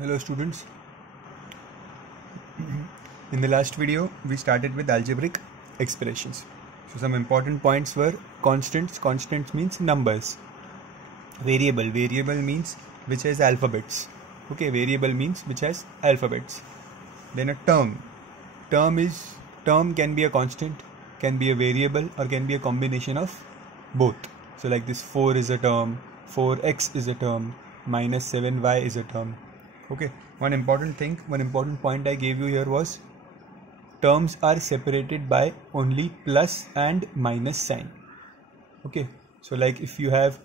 Hello students. In the last video we started with algebraic expressions. So some important points were constants. Constants means numbers. Variable means which has alphabets. Okay, variable means which has alphabets. Then a term. Term can be a constant, can be a variable, or can be a combination of both. So like this 4 is a term, 4x is a term, minus 7y is a term. Okay, one important point I gave you here was terms are separated by only plus and minus sign. Okay, so like if you have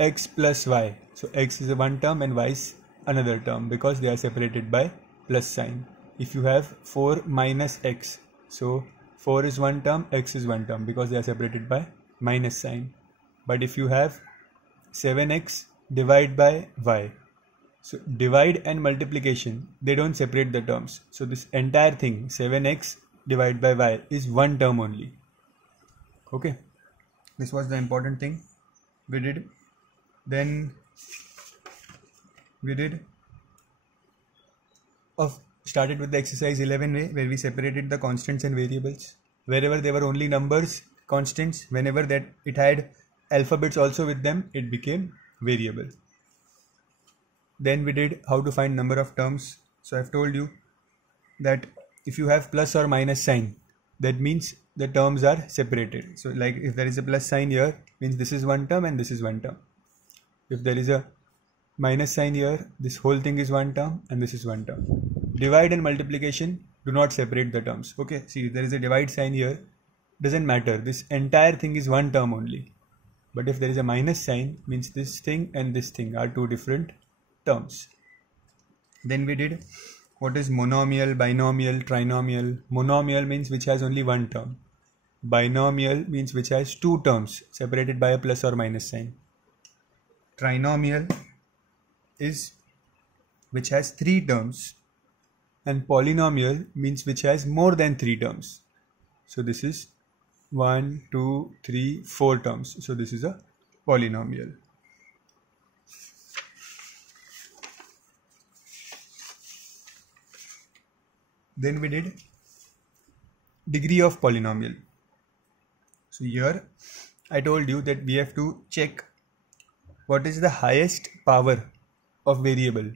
x plus y, so x is a one term and y is another term because they are separated by plus sign. If you have 4 minus x, so 4 is one term, x is one term because they are separated by minus sign. But if you have 7x divided by y, so divide and multiplication, they don't separate the terms. So this entire thing 7x divided by y is one term only. Okay, this was the important thing we did. Then we started with the exercise 11a where we separated the constants and variables. Wherever there were only numbers, constants, whenever that it had alphabets also with them, it became variable. Then we did how to find number of terms. So I've told you that if you have plus or minus sign, that means the terms are separated. So like if there is a plus sign here, means this is one term and this is one term. If there is a minus sign here, this whole thing is one term and this is one term. Divide and multiplication do not separate the terms. Okay, see if there is a divide sign here, doesn't matter. This entire thing is one term only. But if there is a minus sign, means this thing and this thing are two different terms. Then we did what is monomial, binomial, trinomial. Monomial means which has only one term. Binomial means which has two terms separated by a plus or minus sign. Trinomial is which has three terms, and polynomial means which has more than three terms. So this is 1, 2, 3, 4 terms. So this is a polynomial. Then we did degree of polynomial. So here I told you that we have to check what is the highest power of variable,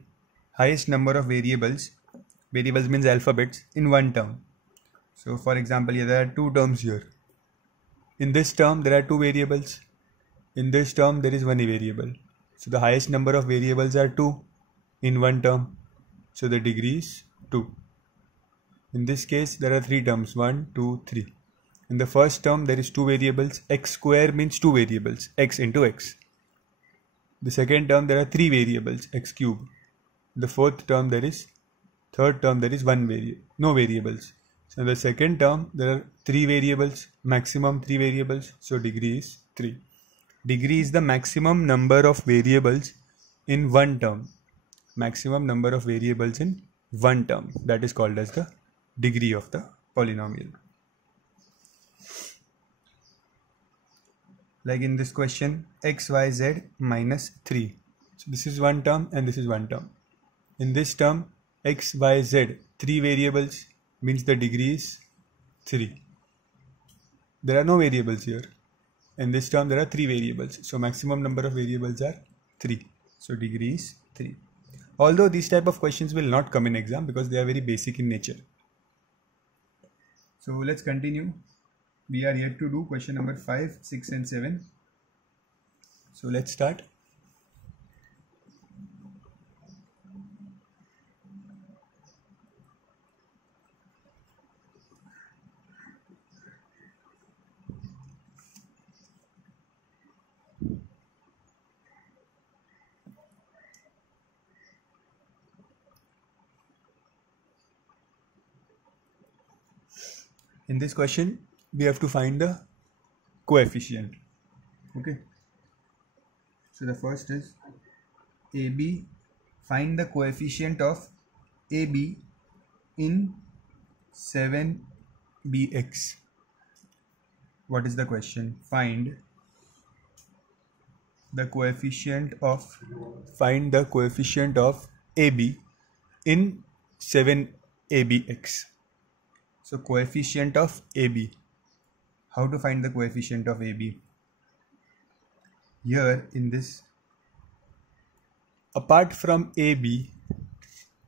highest number of variables means alphabets, in one term. So for example, here there are two terms here. In this term there are two variables. In this term there is one variable. So the highest number of variables are 2 in one term. So the degree is 2. In this case there are three terms, 1, 2, 3. In the first term there is two variables. X square means two variables, x into x. The second term there are three variables, x cube. The third term there is no variables. So in the second term there are three variables, maximum three variables. So degree is 3. Degree is the maximum number of variables in one term. Maximum number of variables in one term. That is called as the degree of the polynomial. Like in this question, x, y, z minus 3. So this is one term and this is one term. In this term, x, y, z, three variables means the degree is 3. There are no variables here. In this term, there are three variables. So maximum number of variables are 3. So degree is 3. Although these type of questions will not come in exam because they are very basic in nature. So let's continue. We are yet to do question number 5, 6 and 7. So let's start. In this question, we have to find the coefficient. Okay. So the first is AB. Find the coefficient of AB in 7bx. What is the question? Find the coefficient of AB in 7ABX. So coefficient of AB. How to find the coefficient of AB? Here in this, apart from AB,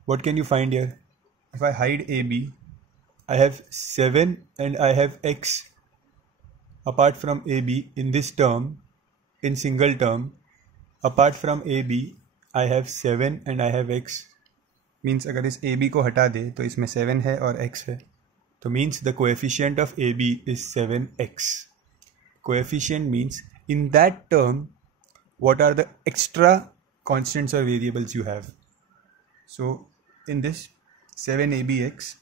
what can you find here? If I hide AB, I have 7 and I have X. Apart from AB in this term, in single term, apart from AB, I have 7 and I have X. Means अगर इस AB को हटा दे तो इसमें 7 है और X है. तो means the coefficient of AB is 7X. Coefficient means in that term, what are the extra constants or variables you have. So in this 7ABX,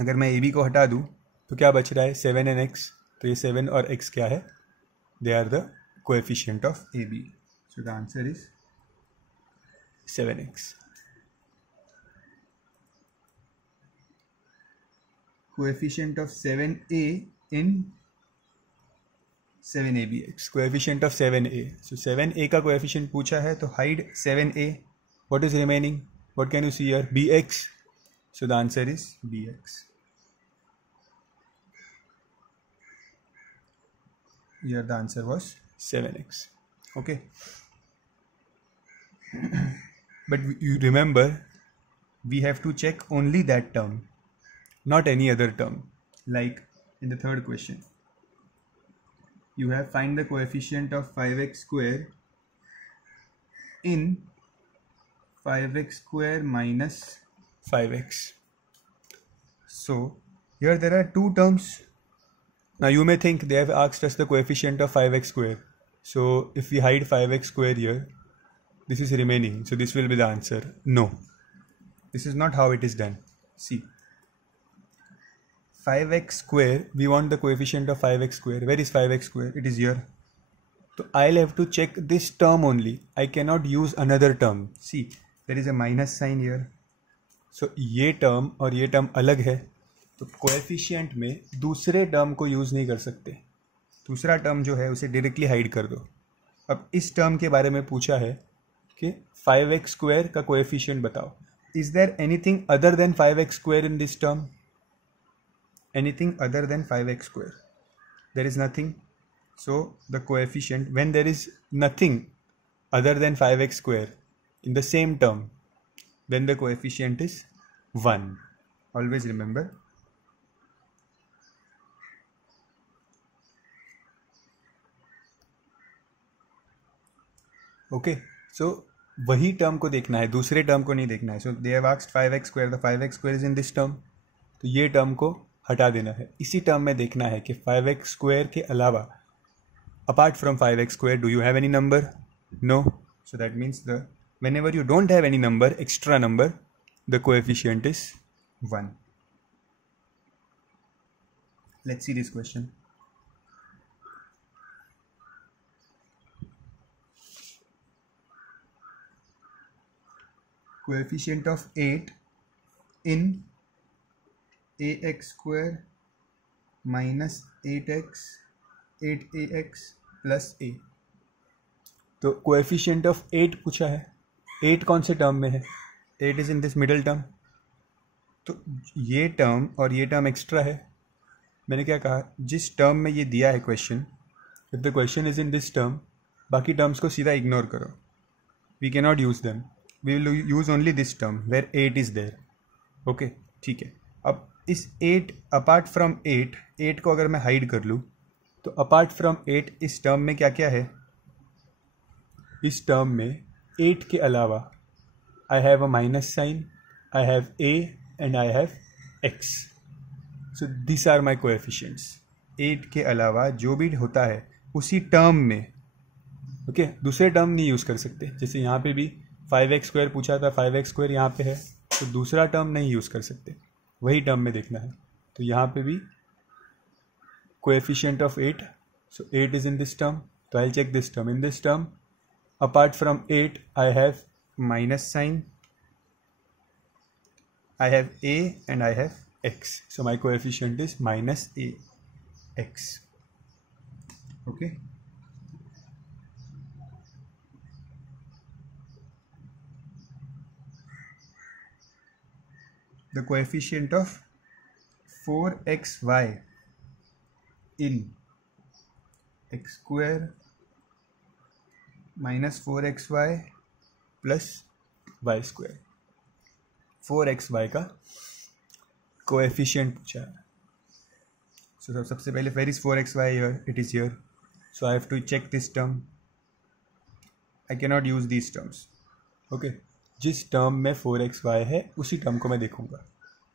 अगर मैं AB को हटा दूँ तो क्या बच रहा है? 7 and X. तो ये 7 और X क्या है? They are the coefficient of AB. So the answer is 7X. Coefficient of 7A in 7ABX. Coefficient of 7A. So 7A का coefficient पूछा है तो hide 7A. What is remaining? What can you see here? BX. So the answer is BX. Here the answer was 7X. Okay. But you remember, we have to check only that term, not any other term. Like in the third question, you have find the coefficient of 5x square in 5x square minus 5x. So here there are two terms. Now you may think they have asked us the coefficient of 5x square. So if we hide 5x square here, this is remaining. So this will be the answer. No. This is not how it is done. See. 5x square, we want the coefficient of 5x square. Where is 5x square? It is here. So I'll have to check this term only. I cannot use another term. See, there is a minus sign here. So ये term और ये term अलग है. तो coefficient में दूसरे term को use नहीं कर सकते. दूसरा टर्म जो है उसे डायरेक्टली हाइड कर दो. अब इस टर्म के बारे में पूछा है कि 5x स्क्वायर का कोएफिशिएंट बताओ. Is there anything other than 5x square in this term? Anything other than 5x square? There is nothing. So the coefficient, when there is nothing other than 5x square in the same term, then the coefficient is 1. Always remember. Okay, so वही term को देखना है, दूसरे term को नहीं देखना है. So they have asked 5x square, the 5x square is in this term. तो ये टर्म को हटा देना है. इसी टर्म में देखना है कि 5x square के अलावा, apart from 5x square, do you have any number? No. So that means whenever you don't have any number, extra number, the coefficient is 1. Let's see this question. Coefficient of 8 in ax square minus 8ax plus a. तो coefficient of 8 पूछा है. 8 कौन से term में है? 8 is in this middle term. तो ये term और ये टर्म एक्स्ट्रा है. मैंने क्या कहा, जिस टर्म में ये दिया है question, if the question is in this term, बाकी टर्म्स को सीधा इग्नोर करो. We can not use them. We will use only this term where 8 is there. Okay, ठीक है. अब इस 8 अपार्ट फ्रॉम 8 को अगर मैं हाइड कर लूँ तो अपार्ट फ्रॉम 8 इस टर्म में क्या क्या है? इस टर्म में 8 के अलावा I have a minus sign, I have a and I have x. So this are my coefficients. 8 के अलावा जो भी होता है उसी टर्म में, ओके, दूसरे टर्म नहीं यूज़ कर सकते. जैसे यहाँ पे भी 5x स्क्वायर पूछा था, 5x स्क्वायर यहाँ पे है, तो दूसरा टर्म नहीं यूज़ कर सकते, वही टर्म में देखना है. तो यहाँ पे भी coefficient of 8, so 8 is in this term, तो I check this term. In this term apart from 8 I have minus sign, I have a and I have x, so my coefficient is minus ax. Okay, the coefficient of 4xy in x square minus 4xy plus y square. 4xy का coefficient पूछा है. So सबसे पहले where is 4xy here? It is here. So I have to check this term. I cannot use these terms. Okay. जिस term में 4xy है उसी term को मैं देखूंगा.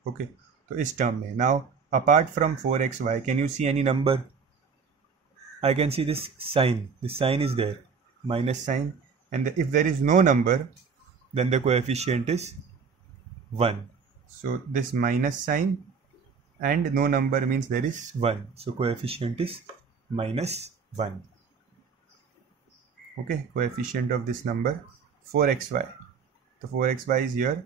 Okay. तो इस टर्म में now apart from 4xy can you see any number? I can see this sign. This sign is there, minus sign, and if there is no number then the coefficient is 1. So this minus sign and no number means there is 1. So coefficient is minus 1. Okay, coefficient of this number 4xy. So 4xy is here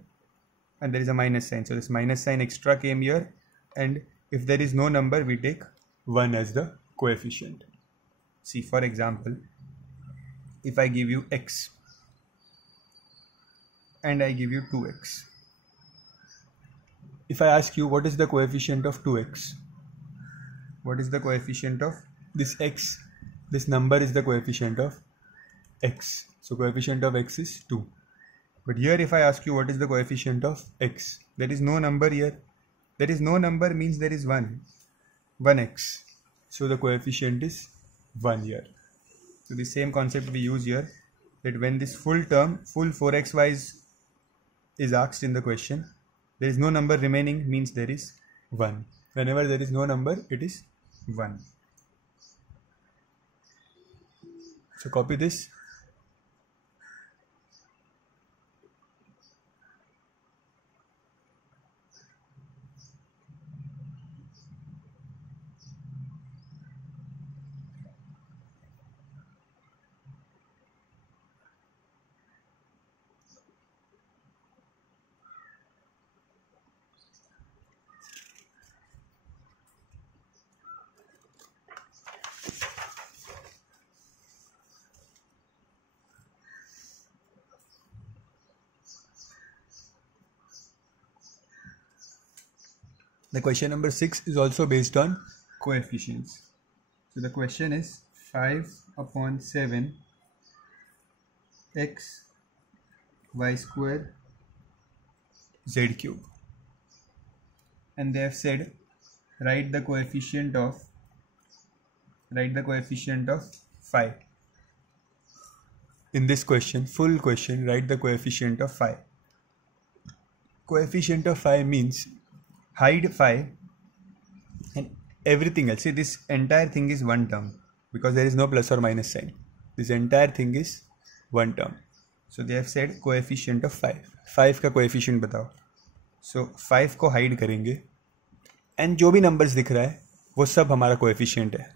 and there is a minus sign. So this minus sign extra came here, and if there is no number we take 1 as the coefficient. See, for example, if I give you x and I give you 2x. If I ask you what is the coefficient of 2x, what is the coefficient of this x? This number is the coefficient of x. So coefficient of x is 2. But here if I ask you what is the coefficient of x, there is no number here. There is no number means there is 1x. So the coefficient is 1 here. So the same concept we use here, that when this full term, full 4xy is asked in the question, there is no number remaining means there is 1. Whenever there is no number, it is 1. So copy this. The question number 6 is also based on coefficients. So the question is 5 upon 7 x y square z cube, and they have said write the coefficient of 5. In this question, full question, write the coefficient of 5. Coefficient of 5 means hide 5 and everything else. See, this entire thing is one term because there is no plus or minus sign. This entire thing is one term. So they have said coefficient of 5. 5 का coefficient बताओ. So 5 को hide करेंगे and जो भी numbers दिख रहा है वो सब हमारा coefficient है.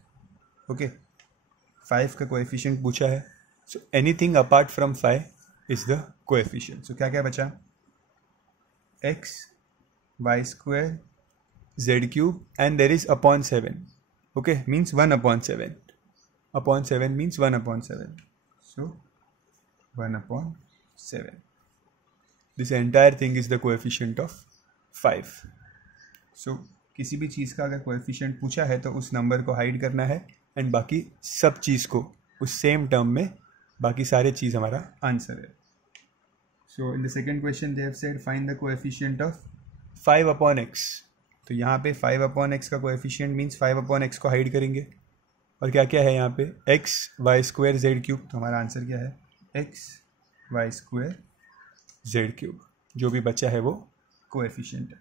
Okay. 5 का coefficient पूछा है. So anything apart from 5 is the coefficient. So क्या क्या बचा? x y square z cube and there is upon 7. Okay, means 1 upon 7. Upon 7 means 1 upon 7. So 1 upon 7. This entire thing is the coefficient of 5. So किसी भी चीज़ का अगर coefficient पूछा है तो उस नंबर को हाइड करना है एंड बाकी सब चीज़ को उस सेम टर्म में बाकी सारे चीज़ हमारा आंसर है. So in the second question they have said find the coefficient of 5 upon x. तो यहाँ पे 5 upon x का coefficient means 5 upon x को हाइड करेंगे और क्या क्या है यहाँ पे x y square z cube. तो हमारा आंसर क्या है x y square z cube. जो भी बचा है वो coefficient है.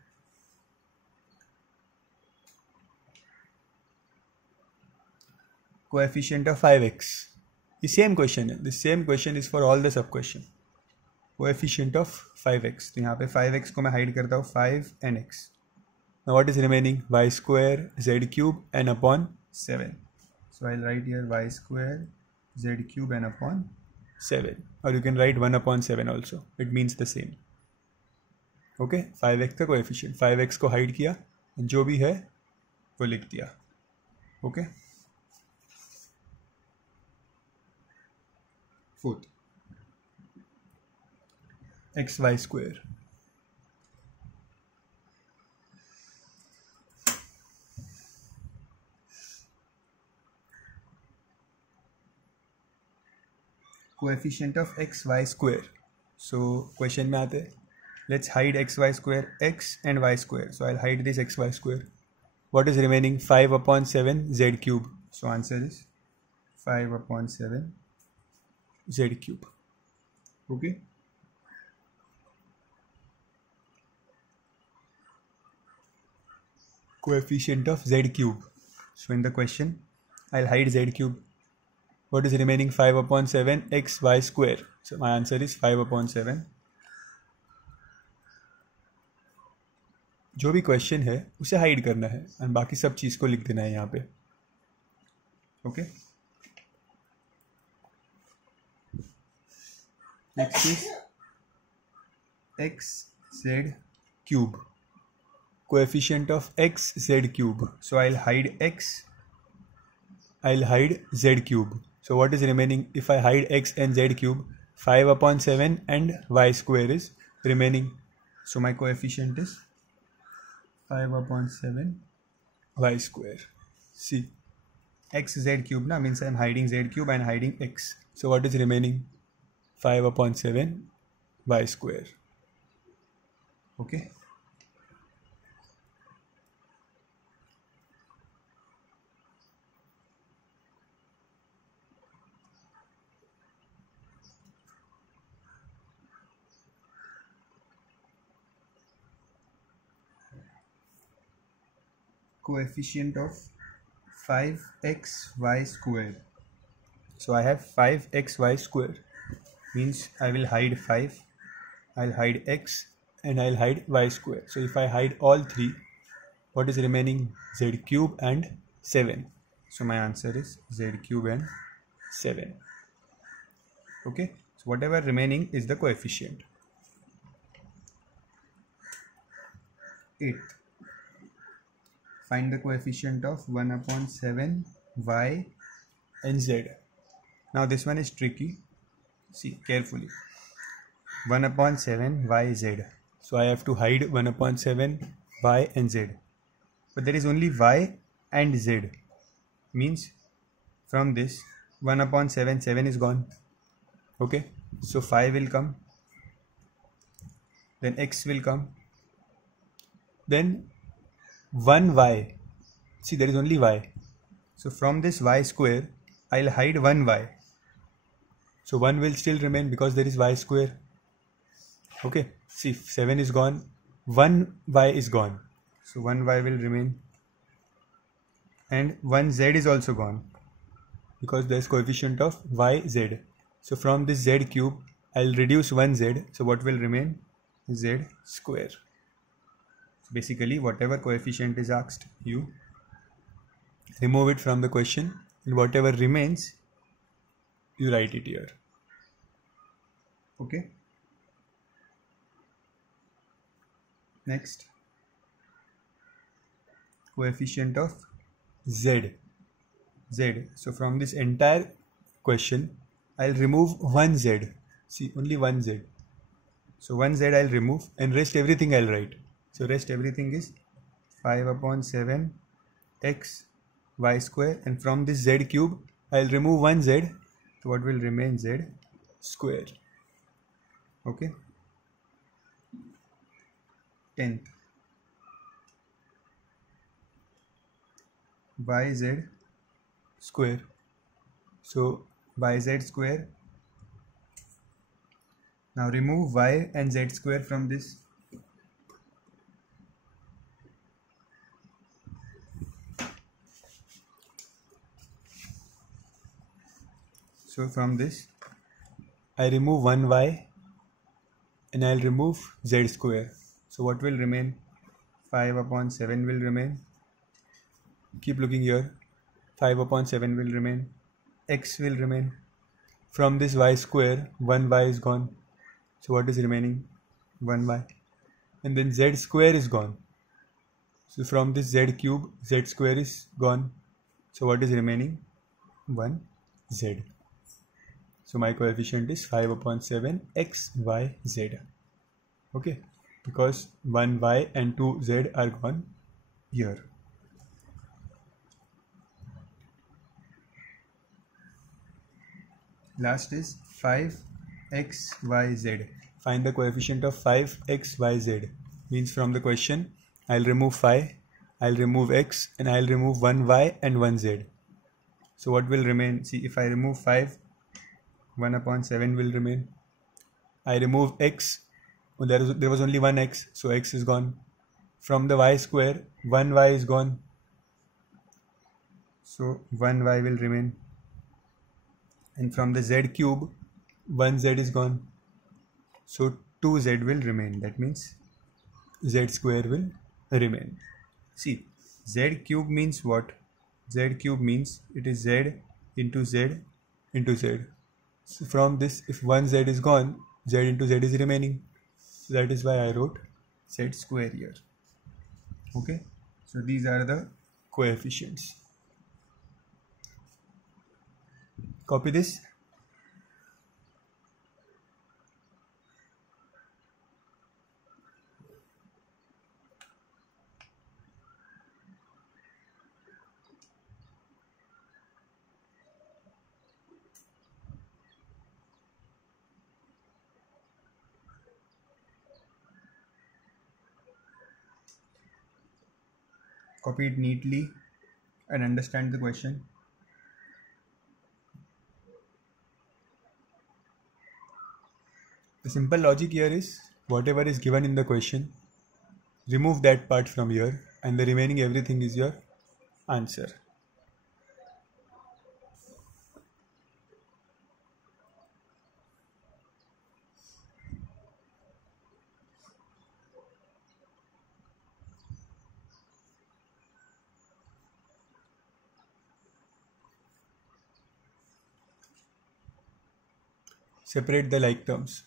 Coefficient of 5x. The same question है. The same question is for all the sub question. Coefficient of 5x. तो यहाँ पे 5x को मैं हाइड करता हूँ 5 and x. Now what is remaining? Y square z cube and upon 7. So I'll write here y square z cube and upon 7. Or you can write 1 upon 7 also. It means the same. Okay? 5x का coefficient. 5x को hide किया जो भी है वो लिख दिया. Okay? Fourth. xy square. coefficient of x y square. So question में आते हैं. Let's hide x y square, x and y square. So I'll hide this x y square. What is remaining? 5 upon 7 z cube. So answer is 5 upon 7 z cube. Okay. Coefficient of z cube. So in the question, I'll hide z cube. What is remaining? 5 upon 7 x y square. So my answer is 5 upon 7. जो भी question है उसे hide करना है और बाकी सब चीज़ को लिख देना है यहाँ पे. Okay. Next is x Z cube. Coefficient of x z cube. So I'll hide x, I'll hide z cube. So what is remaining? If I hide x and z cube, 5 upon 7 and y square is remaining. So my coefficient is 5 upon 7 y square. See, x z cube na means I'm hiding z cube and hiding x. So what is remaining? 5 upon 7 y square. Okay. Coefficient of 5xy square. So I have 5xy square means I will hide 5, I'll hide x and I'll hide y square. So if I hide all three, what is remaining? Z cube and 7. So my answer is z cube and 7. Okay. So whatever remaining is the coefficient. 8. Find the coefficient of 1 upon 7 y and z. Now this one is tricky. See carefully. 1 upon 7 y z. So I have to hide 1 upon 7 y and z. But there is only y and z. Means from this 1 upon 7, 7 is gone. Okay. So 5 will come. Then x will come. Then 1y. See, there is only y. So from this y square, I'll hide 1y. So 1 will still remain because there is y square. Okay. See, 7 is gone. 1y is gone. So 1y will remain. And 1z is also gone. Because there is coefficient of yz. So from this z cube, I'll reduce 1z. So what will remain? Z square. Basically, whatever coefficient is asked, you remove it from the question, and whatever remains, you write it here. Okay. Next, coefficient of z. Z. So from this entire question, I'll remove one z. See, only one z. So one z I'll remove, and rest everything I'll write. So rest everything is 5 upon 7 x y square, and from this z cube I'll remove one z. So what will remain? Z square. Okay. 10th, yz square. So yz square. Now remove y and z square from this. So from this, I remove 1y and I'll remove z square. So what will remain? 5 upon 7 will remain. Keep looking here. 5 upon 7 will remain. X will remain. From this y square, 1y is gone. So what is remaining? 1y. And then z square is gone. So from this z cube, z square is gone. So what is remaining? 1z. So my coefficient is 5 upon 7 x, y, z. Okay. Because 1y and 2z are gone here. Last is 5xyz. Find the coefficient of 5xyz. Means from the question, I'll remove 5, I'll remove x, and I'll remove 1y and 1z. So what will remain? See, if I remove 5, 1 upon 7 will remain. I remove x, there was only one x, so x is gone. From the y square, 1y is gone, so 1y will remain. And from the z cube, 1z is gone, so 2z will remain. That means z square will remain. See, z cube means what? Z cube means it is z into z into z. So from this, if one z is gone, z into z is remaining. So that is why I wrote z square here. Okay, so these are the coefficients. Copy this. Copy it neatly and understand the question. The simple logic here is whatever is given in the question, remove that part from here and the remaining everything is your answer. Separate the like terms.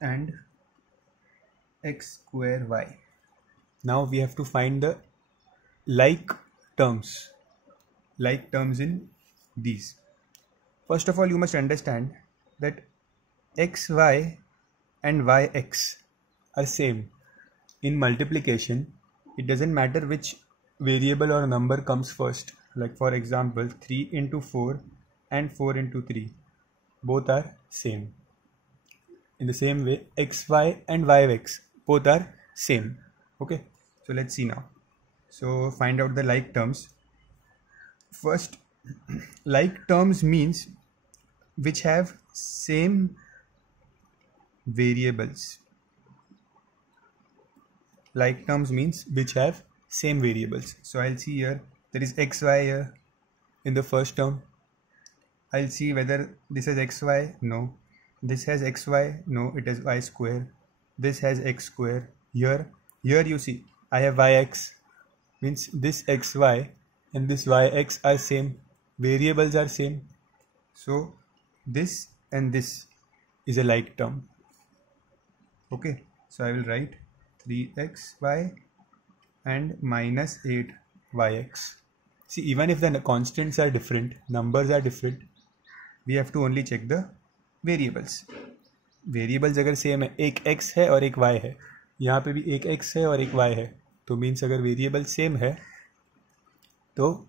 And x square y. Now we have to find the like terms in these. First of all, you must understand that xy and yx are same. In multiplication, it doesn't matter which variable or number comes first. Like for example, 3 into 4 and 4 into 3, both are same. In the same way, xy and yx both are same. Okay, so let's see now. So find out the like terms. First, like terms means which have same variables. Like terms means which have same variables. So I'll see here there is xy here in the first term. I'll see whether this has xy. No. This has xy. No, it has y square. This has x square. Here you see I have yx. Means this xy and this yx are same. Variables are same. So this and this is a like term. Okay, so I will write 3xy and minus 8yx. See, even if the constants are different, numbers are different, we have to only check the variables. Variables अगर same है, एक x है और एक y है, यहाँ पे भी एक x है और एक y है, तो मीन्स अगर वेरिएबल सेम है तो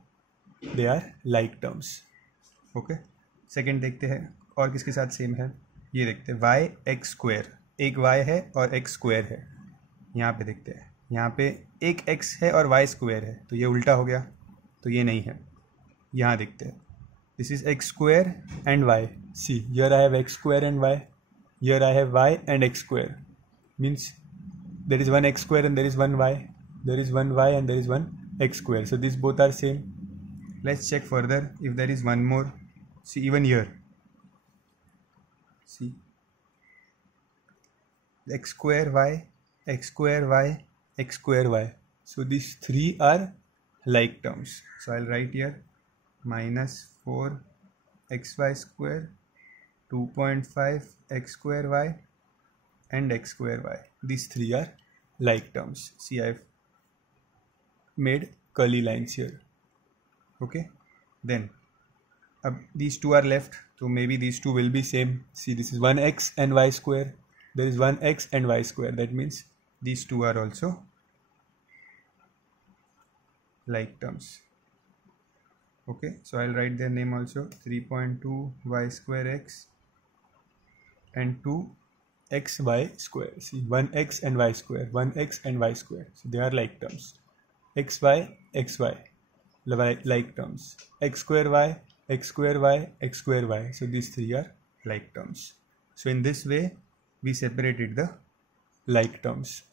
they are like terms. Okay, second देखते हैं और किसके साथ सेम है. ये देखते हैं y x स्क्वायर, एक y है और x स्क्वायर है. यहाँ पे देखते हैं, यहाँ पे एक x है और y स्क्वायर है, तो ये उल्टा हो गया, तो ये नहीं है. यहाँ देखते हैं, this is x square and y. See, here I have x square and y. Here I have y and x square. Means there is one x square and there is one y. There is one y and there is one x square. So these both are same. Let's check further if there is one more. See, even here. See, x square y, x square y, x square y. So these three are like terms. So I'll write here minus 4 xy square, 2.5 x square y, and x square y. These three are like terms. See, I've made curly lines here. Okay, then these two are left, so maybe these two will be same. See, this is 1x and y square. There is 1x and y square. That means these two are also like terms. Okay, so I'll write their name also. 3.2 y square x and 2 xy square. See, 1x and y square, 1x and y square. So they are like terms. xy, xy, like terms. X square y, x square y, x square y. So these three are like terms. So in this way, we separated the like terms.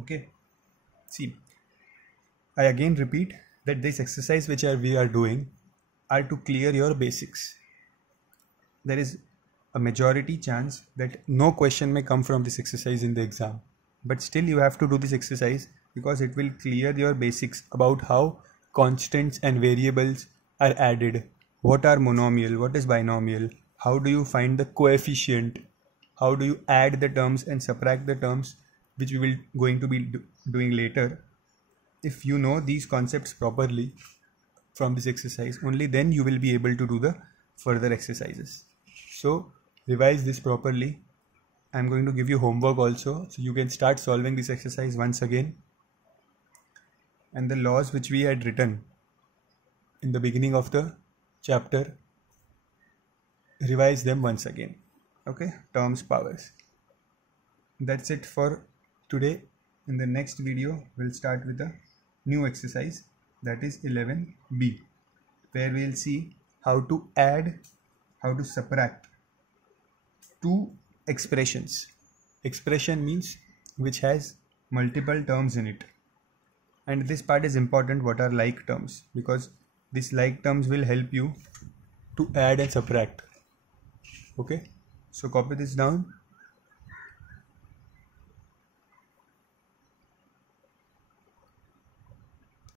Okay. See, I again repeat that this exercise which we are doing are to clear your basics. There is a majority chance that no question may come from this exercise in the exam, but still you have to do this exercise because it will clear your basics about how constants and variables are added, what are monomial, what is binomial, how do you find the coefficient, how do you add the terms and subtract the terms, which we will going to be doing later. If you know these concepts properly from this exercise, only then you will be able to do the further exercises. So revise this properly. I'm going to give you homework also, so you can start solving this exercise once again. And the laws which we had written in the beginning of the chapter, revise them once again. Okay, terms, powers. That's it for today. In the next video, we'll start with a new exercise, that is 11b, where we'll see how to add, how to subtract two expressions. Expression means which has multiple terms in it. And this part is important, what are like terms, because these like terms will help you to add and subtract. Okay, so copy this down